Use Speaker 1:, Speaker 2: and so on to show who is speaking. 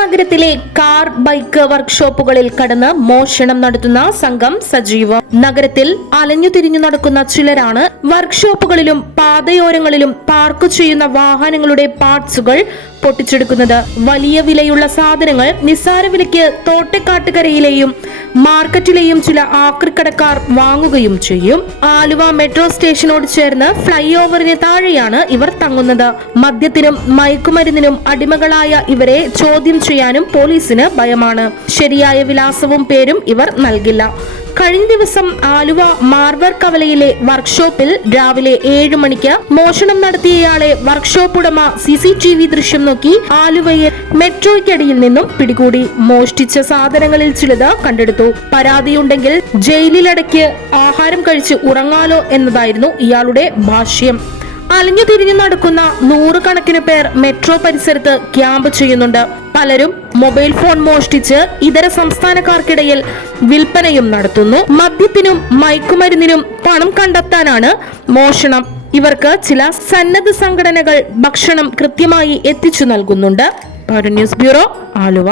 Speaker 1: നഗരത്തിലെ car bike വർക്ക്ഷോപ്പുകളിൽ കടന്ന് മോഷണം നടത്തുന്ന സംഘം സജീവം. നഗരത്തിൽ അലഞ്ഞു തിരിഞ്ഞു നടക്കുന്ന ചിലരാണ് വർക്ക്ഷോപ്പുകളിലും പാതയോരങ്ങളിലും പാർക്ക് ചെയ്യുന്ന വാഹനങ്ങളുടെ പാർട്സുകൾ പൊട്ടിച്ചെടുക്കുന്നത്. വലിയ വിലയുള്ള സാധനങ്ങൾ നിസ്സാര വിലയ്ക്ക് തോട്ടക്കാട്ടുകരയിലെയും മാർക്കറ്റിലെയും ചില ആക്രിക്കടക്കാർ വാങ്ങുകയും ചെയ്യും. ആലുവ മെട്രോ സ്റ്റേഷനോട് ചേർന്ന് ഫ്ലൈ ഓവറിന് താഴെയാണ് ഇവർ തങ്ങുന്നത്. മദ്യത്തിനും മയക്കുമരുന്നിനും അടിമകളായ ഇവരെ ചോദ്യം ചെയ്യാനും പോലീസിന് ഭയമാണ്. ശരിയായ വിലാസവും പേരും ഇവർ നൽകില്ല. കഴിഞ്ഞ ദിവസം ആലുവ മാർബർ കവലയിലെ വർക്ക്ഷോപ്പിൽ രാവിലെ ഏഴ് മണിക്ക് മോഷണം നടത്തിയയാളെ വർക്ക്ഷോപ്പ് ഉടമ സി സി ടി വി ദൃശ്യം നോക്കി ആലുവയിൽ മെട്രോയ്ക്കടിയിൽ നിന്നും പിടികൂടി. മോഷ്ടിച്ച സാധനങ്ങളിൽ ചിലത് കണ്ടെടുത്തു. പരാതിയുണ്ടെങ്കിൽ ജയിലിലടയ്ക്ക് ആഹാരം കഴിച്ച് ഉറങ്ങാലോ എന്നതായിരുന്നു ഇയാളുടെ ഭാഷ്യം. അലഞ്ഞു തിരിഞ്ഞു നടക്കുന്ന നൂറുകണക്കിന് പേർ മെട്രോ പരിസരത്ത് ക്യാമ്പ് ചെയ്യുന്നുണ്ട്. പലരും മൊബൈൽ ഫോൺ മോഷ്ടിച്ച് ഇതര സംസ്ഥാനക്കാർക്കിടയിൽ വിൽപ്പനയും നടത്തുന്നു. മദ്യത്തിനും മയക്കുമരുന്നിനും പണം കണ്ടെത്താനാണ് മോഷണം. ഇവർക്ക് ചില സന്നദ്ധ സംഘടനകൾ ഭക്ഷണം കൃത്യമായി എത്തിച്ചു നൽകുന്നുണ്ട്. News bureau Aluva.